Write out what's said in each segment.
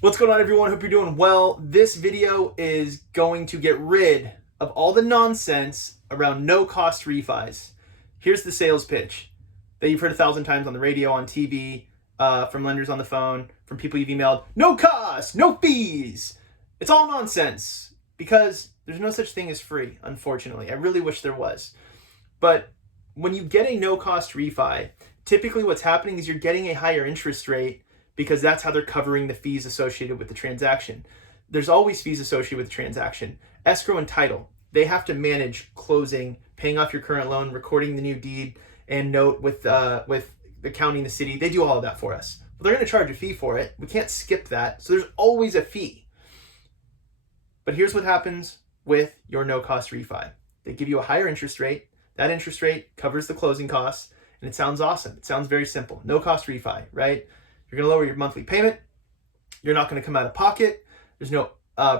What's going on, everyone? Hope you're doing well. This video is going to get rid of all the nonsense around no-cost refis. Here's the sales pitch that you've heard 1,000 times on the radio, on TV, from lenders on the phone, from people you've emailed. No cost, no fees. It's all nonsense because there's no such thing as free, unfortunately. I really wish there was. But when you get a no-cost refi, typically what's happening is you're getting a higher interest rate because that's how they're covering the fees associated with the transaction. There's always fees associated with the transaction. Escrow and title, they have to manage closing, paying off your current loan, recording the new deed and note with the county and the city. They do all of that for us. But they're going to charge a fee for it. We can't skip that. So there's always a fee. But here's what happens with your no-cost refi. They give you a higher interest rate. That interest rate covers the closing costs, and it sounds awesome. It sounds very simple. No-cost refi, right? You're going to lower your monthly payment. You're not going to come out of pocket. There's no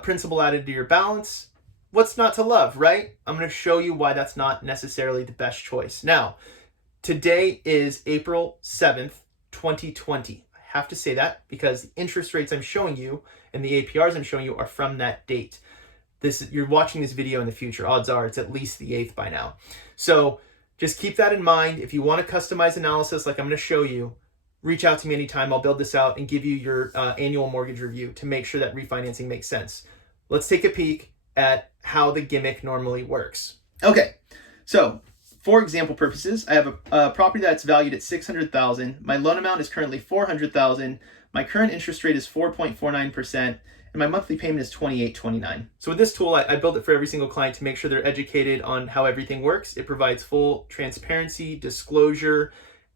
principal added to your balance. What's not to love, right? I'm going to show you why that's not necessarily the best choice. Now, today is April 7th, 2020. I have to say that because the interest rates I'm showing you and the APRs I'm showing you are from that date. You're watching this video in the future. Odds are it's at least the 8th by now. So just keep that in mind. If you want a customized analysis like I'm going to show you, reach out to me anytime. I'll build this out and give you your annual mortgage review to make sure that refinancing makes sense. Let's take a peek at how the gimmick normally works. Okay, so for example purposes, I have a property that's valued at $600,000. My loan amount is currently $400,000. My current interest rate is 4.49%, and my monthly payment is $28.29. So with this tool, I built it for every single client to make sure they're educated on how everything works. It provides full transparency, disclosure,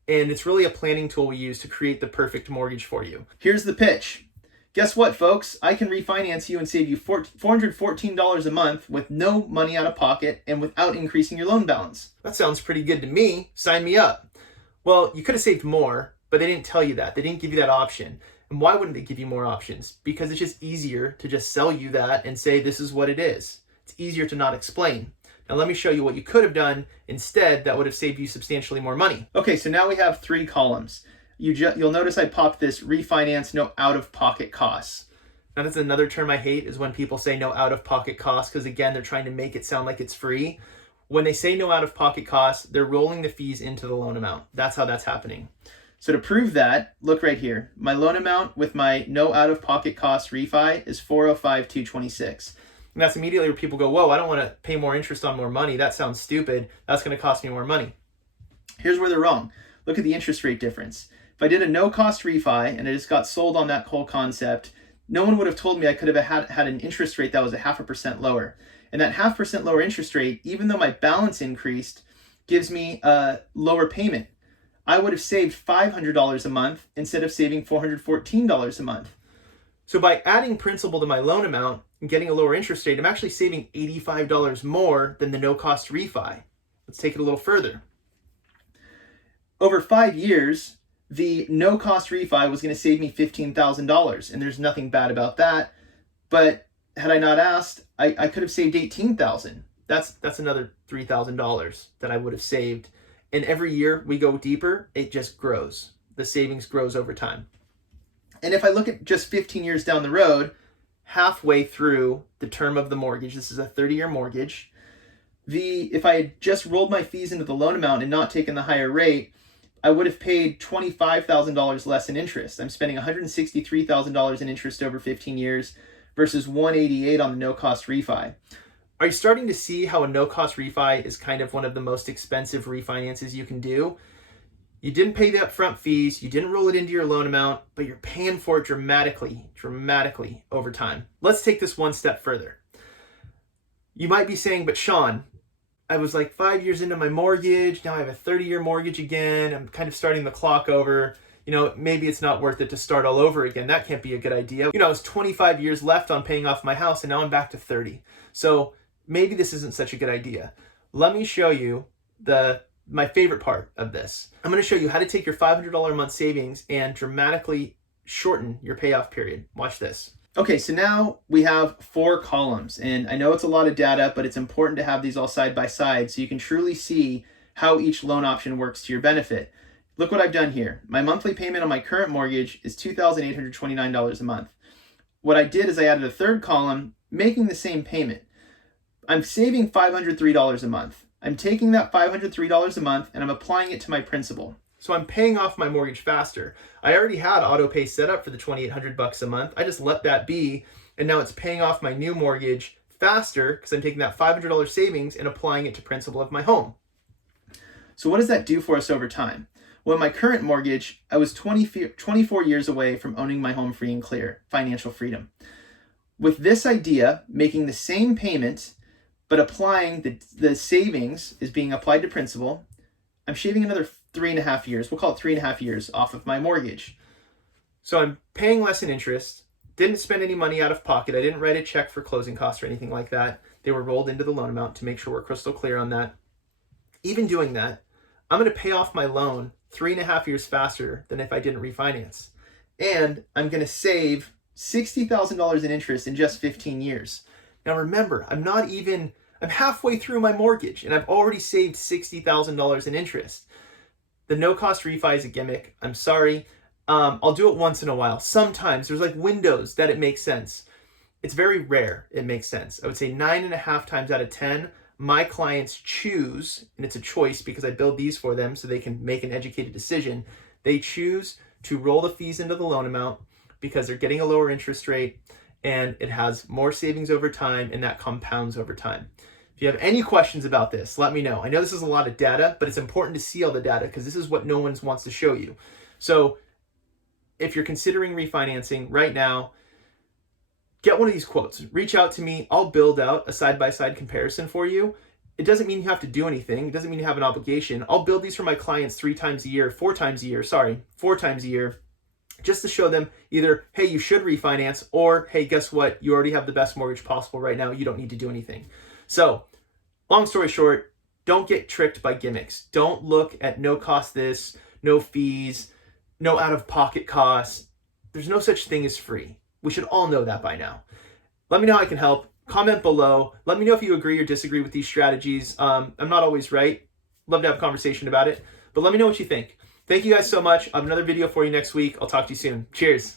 and it's really a planning tool we use to create the perfect mortgage for you. Here's the pitch. Guess what, folks? I can refinance you and save you $414 a month with no money out of pocket and without increasing your loan balance. That sounds pretty good to me. Sign me up. Well, you could have saved more, but they didn't tell you that. They didn't give you that option. And why wouldn't they give you more options? Because it's just easier to just sell you that and say this is what it is. It's easier to not explain. Now let me show you what you could have done instead that would have saved you substantially more money. Okay, so now we have 3 columns. You'll notice I popped this refinance no out-of-pocket costs. Now that's another term I hate is when people say no out-of-pocket costs because again, they're trying to make it sound like it's free. When they say no out-of-pocket costs, they're rolling the fees into the loan amount. That's how that's happening. So to prove that, look right here. My loan amount with my no out-of-pocket cost refi is $405,226. And that's immediately where people go, whoa, I don't want to pay more interest on more money. That sounds stupid. That's going to cost me more money. Here's where they're wrong. Look at the interest rate difference. If I did a no-cost refi and I just got sold on that whole concept, no one would have told me I could have had an interest rate that was 0.5% lower. And that 0.5% lower interest rate, even though my balance increased, gives me a lower payment. I would have saved $500 a month instead of saving $414 a month. So by adding principal to my loan amount and getting a lower interest rate, I'm actually saving $85 more than the no-cost refi. Let's take it a little further. Over 5 years, the no-cost refi was going to save me $15,000, and there's nothing bad about that. But had I not asked, I could have saved $18,000. That's another $3,000 that I would have saved. And every year we go deeper, it just grows. The savings grows over time. And if I look at just 15 years down the road, halfway through the term of the mortgage, this is a 30-year mortgage, if I had just rolled my fees into the loan amount and not taken the higher rate, I would have paid $25,000 less in interest. I'm spending $163,000 in interest over 15 years versus $188 on the no-cost refi. Are you starting to see how a no-cost refi is kind of one of the most expensive refinances you can do? You didn't pay the upfront fees, you didn't roll it into your loan amount, but you're paying for it dramatically over time. Let's take this one step further. You might be saying, but Sean, I was like 5 years into my mortgage, now I have a 30-year mortgage again, I'm kind of starting the clock over. Maybe it's not worth it to start all over again. That can't be a good idea. I was 25 years left on paying off my house and now I'm back to 30. So maybe this isn't such a good idea. Let me show you my favorite part of this. I'm going to show you how to take your $500 a month savings and dramatically shorten your payoff period. Watch this. Okay, so now we have 4 columns, and I know it's a lot of data, but it's important to have these all side by side so you can truly see how each loan option works to your benefit. Look what I've done here. My monthly payment on my current mortgage is $2,829 a month. what I did is I added a third column, making the same payment. I'm saving $503 a month. I'm taking that $503 a month and I'm applying it to my principal. So I'm paying off my mortgage faster. I already had auto pay set up for the $2,800 a month. I just let that be, and now it's paying off my new mortgage faster because I'm taking that $500 savings and applying it to principal of my home. So what does that do for us over time? Well, in my current mortgage, I was 24 years away from owning my home free and clear, financial freedom. With this idea, making the same payment, but applying the savings is being applied to principal, I'm shaving another 3.5 years. We'll call it 3.5 years off of my mortgage. So I'm paying less in interest, didn't spend any money out of pocket. I didn't write a check for closing costs or anything like that. They were rolled into the loan amount to make sure we're crystal clear on that. Even doing that, I'm going to pay off my loan 3.5 years faster than if I didn't refinance. And I'm going to save $60,000 in interest in just 15 years. Now remember, I'm halfway through my mortgage and I've already saved $60,000 in interest. The no cost refi is a gimmick. I'm sorry. I'll do it once in a while. Sometimes there's like windows that it makes sense. It's very rare it makes sense. I would say 9.5 times out of 10, my clients choose, and it's a choice because I build these for them so they can make an educated decision. They choose to roll the fees into the loan amount because they're getting a lower interest rate and it has more savings over time and that compounds over time. If you have any questions about this, let me know. I know this is a lot of data, but it's important to see all the data because this is what no one wants to show you. So if you're considering refinancing right now, get one of these quotes. Reach out to me. I'll build out a side-by-side comparison for you. It doesn't mean you have to do anything. It doesn't mean you have an obligation. I'll build these for my clients 4 times a year, just to show them either, hey, you should refinance, or hey, guess what? You already have the best mortgage possible right now. You don't need to do anything. So long story short, don't get tricked by gimmicks. Don't look at no cost this, no fees, no out-of-pocket costs. There's no such thing as free. We should all know that by now. Let me know how I can help. Comment below. Let me know if you agree or disagree with these strategies. I'm not always right. Love to have a conversation about it. But let me know what you think. Thank you guys so much. I have another video for you next week. I'll talk to you soon. Cheers.